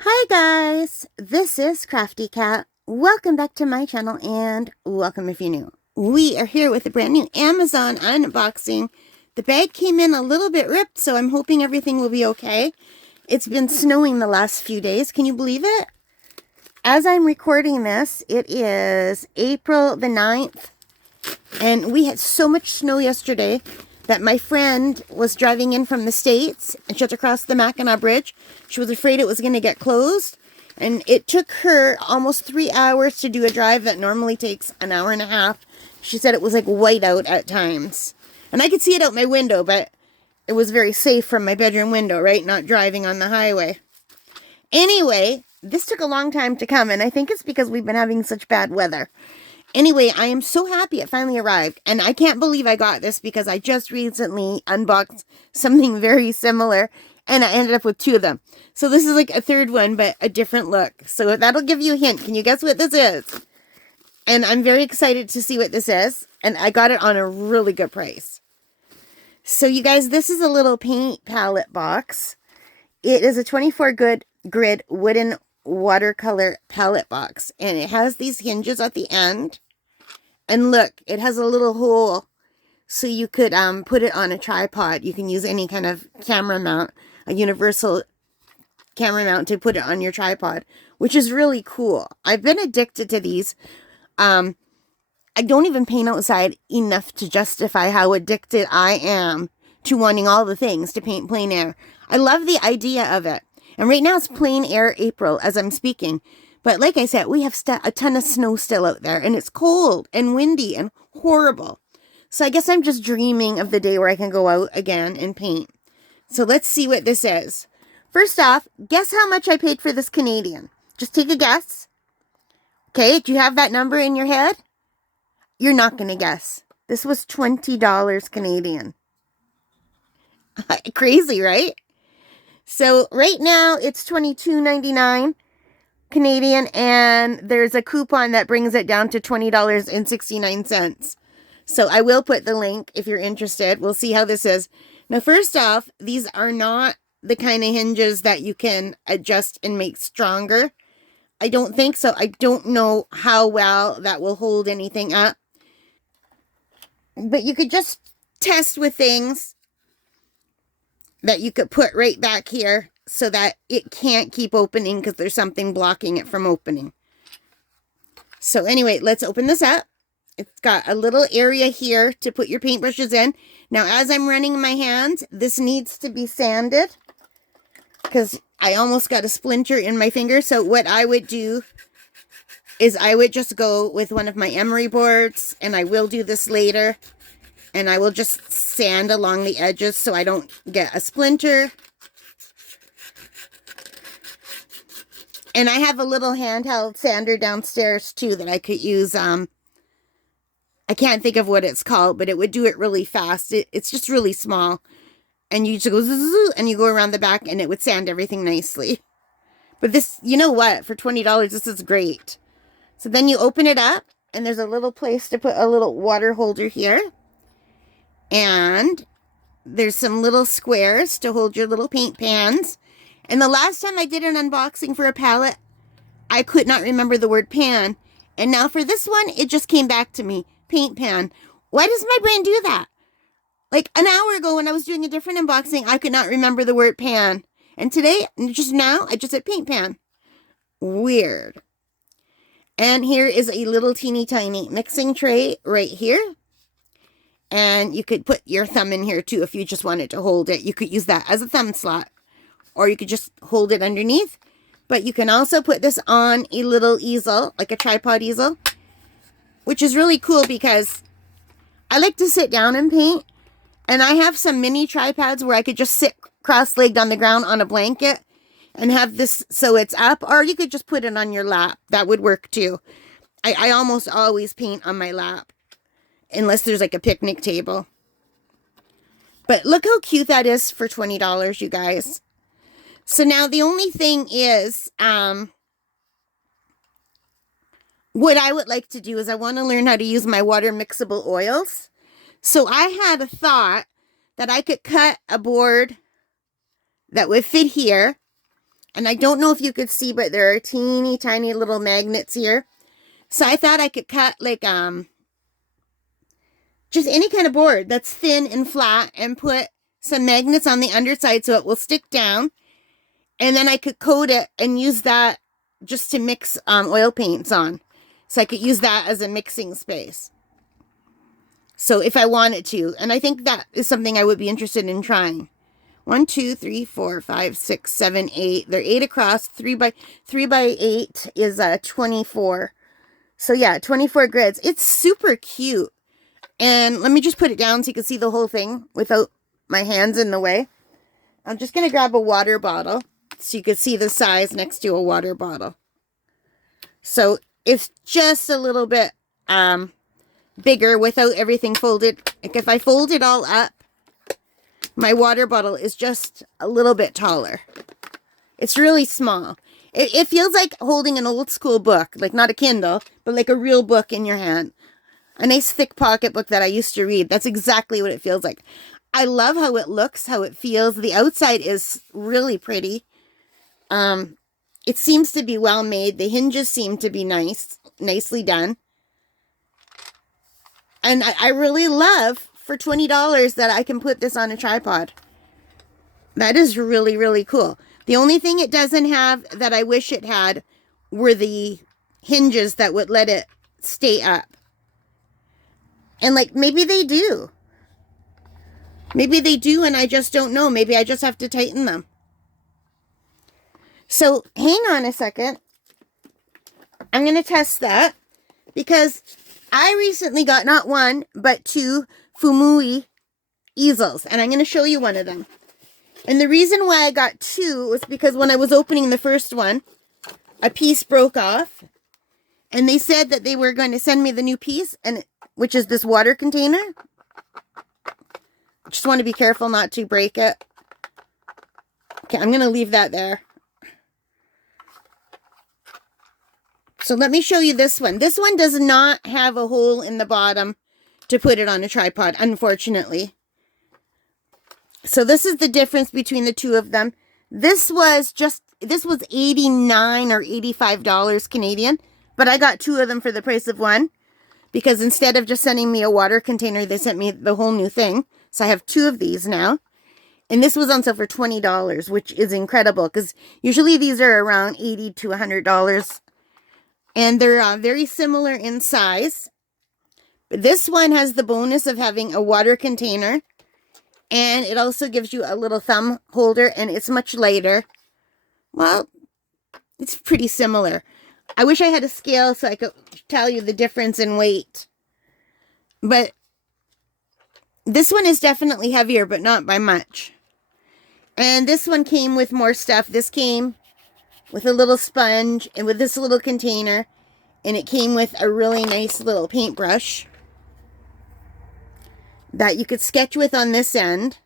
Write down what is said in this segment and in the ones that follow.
Hi guys, this is Crafty Cat. Welcome back to my channel and welcome if you're new. We are here with a brand new Amazon unboxing. The bag came in a little bit ripped, so I'm hoping everything will be okay. It's been snowing the last few days. Can you believe it? As I'm recording this, it is April the 9th, and we had so much snow yesterday that my friend was driving in from the States and she had to cross the Mackinac Bridge. She was afraid it was going to get closed. And it took her almost 3 hours to do a drive that normally takes an hour and a half. She said it was like white out at times. And I could see it out my window, but it was very safe from my bedroom window, right? Not driving on the highway. Anyway, this took a long time to come, and I think it's because we've been having such bad weather. Anyway, I am so happy it finally arrived, and I can't believe I got this because I just recently unboxed something very similar, and I ended up with two of them. So this is like a third one, but a different look. So that'll give you a hint. Can you guess what this is? And I'm very excited to see what this is, and I got it on a really good price. So you guys, this is a little paint palette box. It is a 24 grid wooden watercolor palette box, and it has these hinges at the end. And look, it has a little hole so you could put it on a tripod. You can use any kind of camera mount, a universal camera mount to put it on your tripod, which is really cool. I've been addicted to these. I don't even paint outside enough to justify how addicted I am to wanting all the things to paint plein air. I love the idea of it. And right now it's plein air April as I'm speaking. But like I said, we have a ton of snow still out there, and it's cold and windy and horrible. So I guess I'm just dreaming of the day where I can go out again and paint. So let's see what this is. First off, guess how much I paid for this Canadian? Just take a guess. Okay, do you have that number in your head? You're not going to guess. This was $20 Canadian. Crazy, right? So right now it's $22.99 Canadian, and there's a coupon that brings it down to $20.69. So I will put the link if you're interested. We'll see how this is. Now, first off, these are not the kind of hinges that you can adjust and make stronger. I don't think so. I don't know how well that will hold anything up. But you could just test with things that you could put right back here so that it can't keep opening because there's something blocking it from opening. So anyway, let's open this up. It's got a little area here to put your paintbrushes in. Now, as I'm running my hands, this needs to be sanded because I almost got a splinter in my finger. So what I would do is I would just go with one of my emery boards, and I will do this later, and I will just sand along the edges so I don't get a splinter. And I have a little handheld sander downstairs too that I could use. I can't think of what it's called, but it would do it really fast. It's just really small. And you just go zzz, and you go around the back, and it would sand everything nicely. But this, you know what? For $20, this is great. So then you open it up, and there's a little place to put a little water holder here. And there's some little squares to hold your little paint pans. And the last time I did an unboxing for a palette, I could not remember the word pan. And now for this one, it just came back to me. Paint pan. Why does my brain do that? Like an hour ago when I was doing a different unboxing, I could not remember the word pan. And today, just now, I just said paint pan. Weird. And here is a little teeny tiny mixing tray right here. And you could put your thumb in here too if you just wanted to hold it. You could use that as a thumb slot. Or you could just hold it underneath. But you can also put this on a little easel, like a tripod easel. Which is really cool because I like to sit down and paint. And I have some mini tripods where I could just sit cross-legged on the ground on a blanket. And have this so it's up. Or you could just put it on your lap. That would work too. I almost always paint on my lap. Unless there's like a picnic table. But look how cute that is for $20, you guys. So now the only thing is, what I would like to do is I want to learn how to use my water mixable oils. So I had a thought that I could cut a board that would fit here And I don't know if you could see, but there are teeny tiny little magnets here. So I thought I could cut like just any kind of board that's thin and flat and put some magnets on the underside so it will stick down. And then I could coat it and use that just to mix oil paints on. So I could use that as a mixing space. So if I wanted to, and I think that is something I would be interested in trying. 1, 2, 3, 4, 5, 6, 7, 8. They're 8 across. 3 by 8 is 24. So yeah, 24 grids. It's super cute. And let me just put it down so you can see the whole thing without my hands in the way. I'm just going to grab a water bottle so you can see the size next to a water bottle. So it's just a little bit bigger without everything folded. Like if I fold it all up, my water bottle is just a little bit taller. It's really small. It feels like holding an old school book, like not a Kindle, but like a real book in your hand. A nice thick pocket book that I used to read. That's exactly what it feels like. I love how it looks, how it feels. The outside is really pretty. It seems to be well made. The hinges seem to be nicely done. And I really love for $20 that I can put this on a tripod. That is really, really cool. The only thing it doesn't have that I wish it had were the hinges that would let it stay up. And like, maybe they do. Maybe they do and I just don't know. Maybe I just have to tighten them. So hang on a second. I'm going to test that because I recently got not one, but 2 Fumui easels. And I'm going to show you one of them. And the reason why I got 2 was because when I was opening the first one, a piece broke off. And they said that they were going to send me the new piece, and which is this water container. Just want to be careful not to break it. Okay, I'm going to leave that there. So let me show you this one. This one does not have a hole in the bottom to put it on a tripod, unfortunately. So this is the difference between the two of them. This was $89 or $85 Canadian, but I got 2 of them for the price of one because instead of just sending me a water container, they sent me the whole new thing. So I have 2 of these now. And this was on sale for $20, which is incredible because usually these are around $80 to $100. And they're very similar in size. But this one has the bonus of having a water container. And it also gives you a little thumb holder, and it's much lighter. Well, it's pretty similar. I wish I had a scale so I could tell you the difference in weight. But this one is definitely heavier, but not by much. And this one came with more stuff. This came with a little sponge and with this little container. And it came with a really nice little paintbrush that you could sketch with on this end.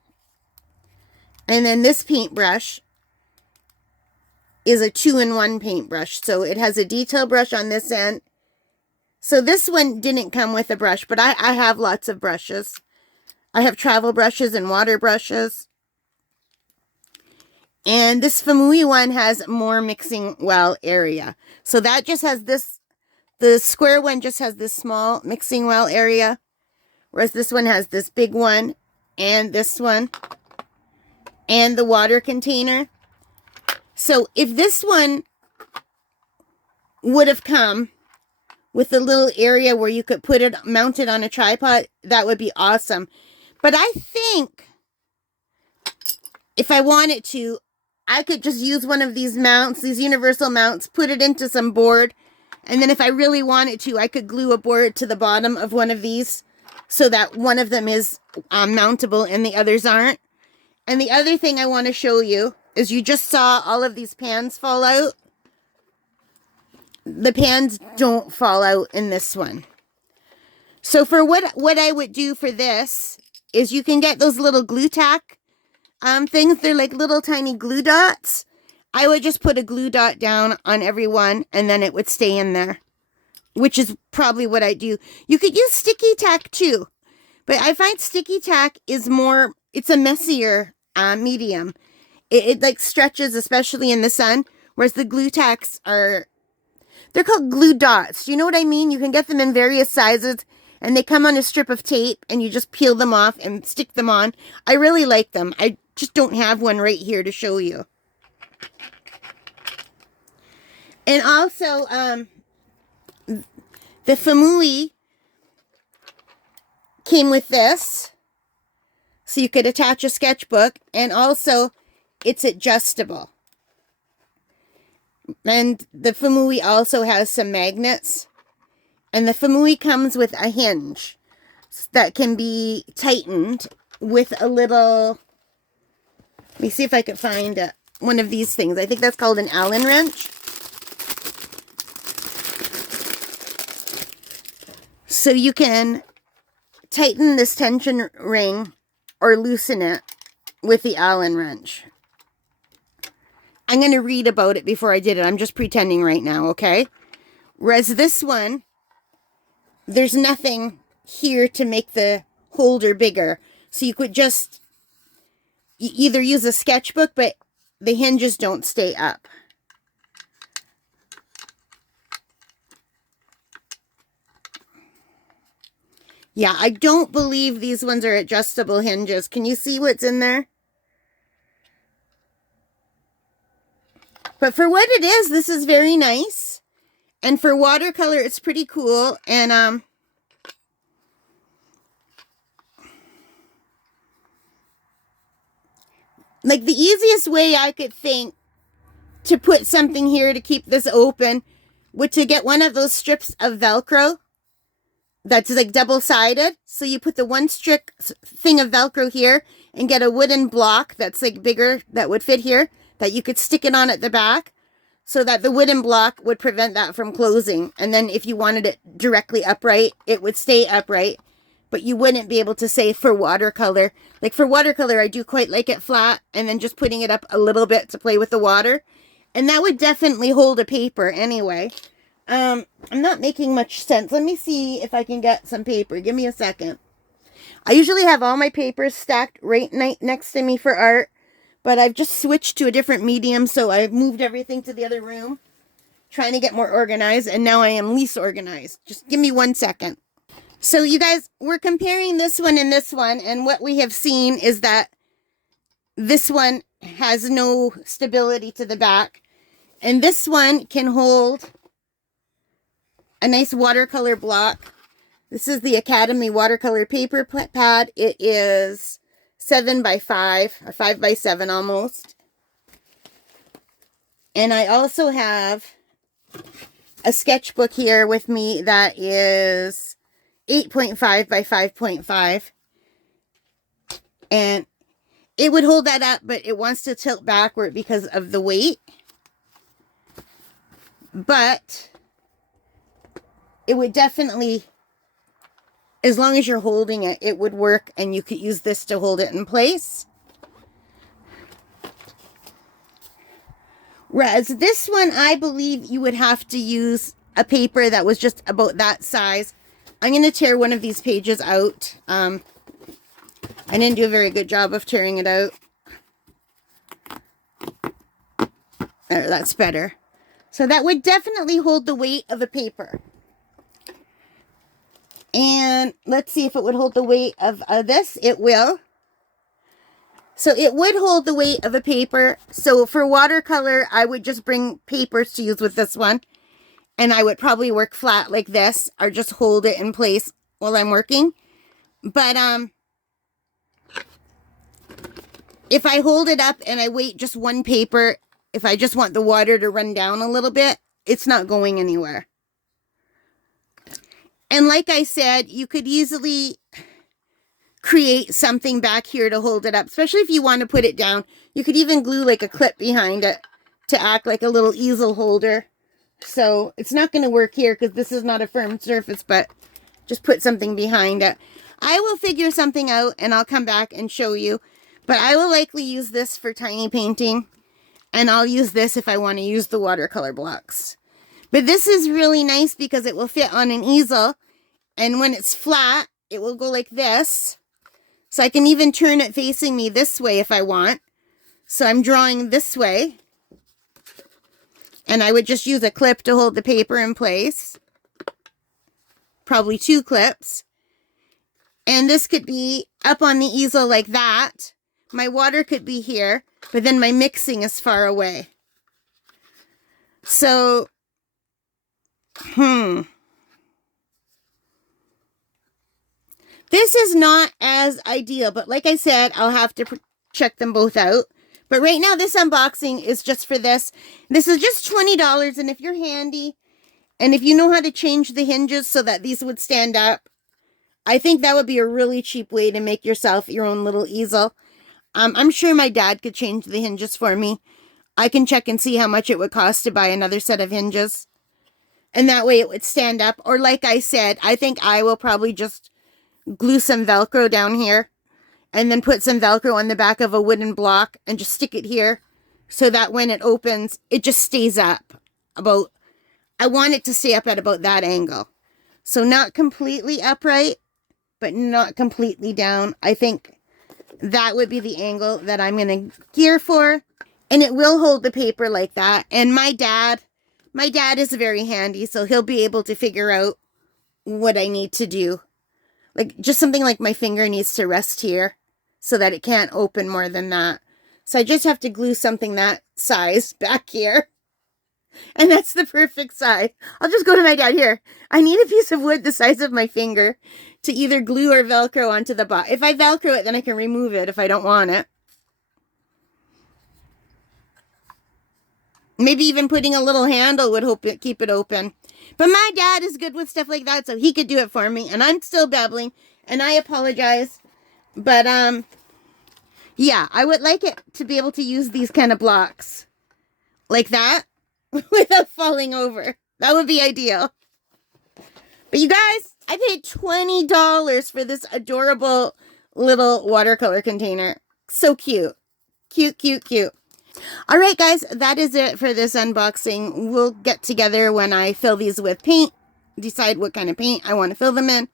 And then this paintbrush is a 2-in-1 paintbrush. So it has a detail brush on this end. So this one didn't come with a brush, but I have lots of brushes. I have travel brushes and water brushes. And this Fumui one has more mixing well area. So that just has this, the square one just has this small mixing well area. Whereas this one has this big one and this one and the water container. So if this one would have come with a little area where you could put it mounted on a tripod, that would be awesome. But I think if I wanted to, I could just use one of these mounts, these universal mounts, put it into some board. And then if I really wanted to, I could glue a board to the bottom of one of these so that one of them is mountable and the others aren't. And the other thing I want to show you is you just saw all of these pans fall out. The pans don't fall out in this one. So for what I would do for this is you can get those little glue tack things. They're like little tiny glue dots. I would just put a glue dot down on every one and then it would stay in there, which is probably what I do. You could use sticky tack too, but I find sticky tack is more, it's a messier medium. It like stretches, especially in the sun, whereas the glue tacks are, they're called glue dots. Do you know what I mean? You can get them in various sizes, and they come on a strip of tape, and you just peel them off and stick them on. I really like them. I just don't have one right here to show you. And also, the Famui came with this, so you could attach a sketchbook, and also it's adjustable. And the Famui also has some magnets, and the Famui comes with a hinge that can be tightened with a little, let me see if I could find one of these things. I think that's called an Allen wrench. So you can tighten this tension ring or loosen it with the Allen wrench. I'm going to read about it before I did it. I'm just pretending right now, okay? Whereas this one, there's nothing here to make the holder bigger. So you could just either use a sketchbook, but the hinges don't stay up. Yeah, I don't believe these ones are adjustable hinges. Can you see what's in there? But for what it is, this is very nice. And for watercolor, it's pretty cool. And like the easiest way I could think to put something here to keep this open would to get one of those strips of Velcro that's like double-sided. So you put the one strip thing of Velcro here and get a wooden block that's like bigger that would fit here, that you could stick it on at the back so that the wooden block would prevent that from closing. And then if you wanted it directly upright, it would stay upright, but you wouldn't be able to say for watercolor. Like for watercolor, I do quite like it flat and then just putting it up a little bit to play with the water. And that would definitely hold a paper anyway. I'm not making much sense. Let me see if I can get some paper. Give me a second. I usually have all my papers stacked right next to me for art, but I've just switched to a different medium, so I've moved everything to the other room, trying to get more organized, and now I am least organized. Just give me 1 second. So you guys, we're comparing this one and this one, and what we have seen is that this one has no stability to the back, and this one can hold a nice watercolor block. This is the Academy watercolor paper pad. It is 7 by 5, or 5 by 7 almost. And I also have a sketchbook here with me that is 8.5 by 5.5. And it would hold that up, but it wants to tilt backward because of the weight. But it would definitely, as long as you're holding it, it would work, and you could use this to hold it in place. Whereas this one, I believe you would have to use a paper that was just about that size. I'm going to tear one of these pages out. I didn't do a very good job of tearing it out. There, that's better. So that would definitely hold the weight of a paper. And let's see if it would hold the weight of this. It will. So it would hold the weight of a paper. So for watercolor, I would just bring papers to use with this one. And I would probably work flat like this, or just hold it in place while I'm working. But if I hold it up and I weight just one paper, if I just want the water to run down a little bit, it's not going anywhere. And like I said, you could easily create something back here to hold it up, especially if you want to put it down. You could even glue like a clip behind it to act like a little easel holder. So it's not going to work here because this is not a firm surface, but just put something behind it. I will figure something out and I'll come back and show you. But I will likely use this for tiny painting, and I'll use this if I want to use the watercolor blocks. But this is really nice because it will fit on an easel, and when it's flat, it will go like this. So I can even turn it facing me this way if I want. So I'm drawing this way. And I would just use a clip to hold the paper in place. Probably 2 clips. And this could be up on the easel like that. My water could be here, but then my mixing is far away. So, this is not as ideal, but like I said, I'll have to check them both out. But right now, this unboxing is just for this. This is just $20, and if you're handy, and if you know how to change the hinges so that these would stand up, I think that would be a really cheap way to make yourself your own little easel. I'm sure my dad could change the hinges for me. I can check and see how much it would cost to buy another set of hinges. And that way it would stand up. Or like I said, I think I will probably just glue some Velcro down here. And then put some Velcro on the back of a wooden block and just stick it here. So that when it opens, it just stays up. I want it to stay up at about that angle. So not completely upright, but not completely down. I think that would be the angle that I'm going to gear for. And it will hold the paper like that. And my dad is very handy, so he'll be able to figure out what I need to do. Like just something like my finger needs to rest here so that it can't open more than that. So I just have to glue something that size back here. And that's the perfect size. I'll just go to my dad here. I need a piece of wood the size of my finger to either glue or Velcro onto the bottom. If I Velcro it, then I can remove it if I don't want it. Maybe even putting a little handle would keep it open. But my dad is good with stuff like that, so he could do it for me. And I'm still babbling, and I apologize. But, yeah, I would like it to be able to use these kind of blocks like that without falling over. That would be ideal. But you guys, I paid $20 for this adorable little watercolor container. So cute. Cute, cute, cute. All right, guys, that is it for this unboxing. We'll get together when I fill these with paint, decide what kind of paint I want to fill them in.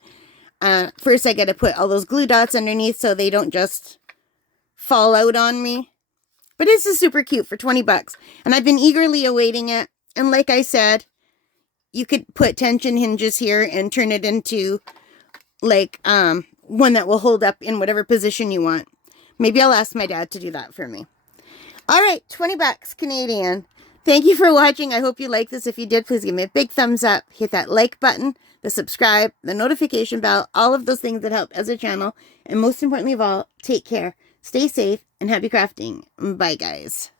First, I got to put all those glue dots underneath so they don't just fall out on me. But this is super cute for 20 bucks. And I've been eagerly awaiting it. And like I said, you could put tension hinges here and turn it into like one that will hold up in whatever position you want. Maybe I'll ask my dad to do that for me. All right, 20 bucks Canadian. Thank you for watching. I hope you liked this. If you did, please give me a big thumbs up. Hit that like button, the subscribe, the notification bell, all of those things that help as a channel. And most importantly of all, take care, stay safe, and happy crafting. Bye, guys.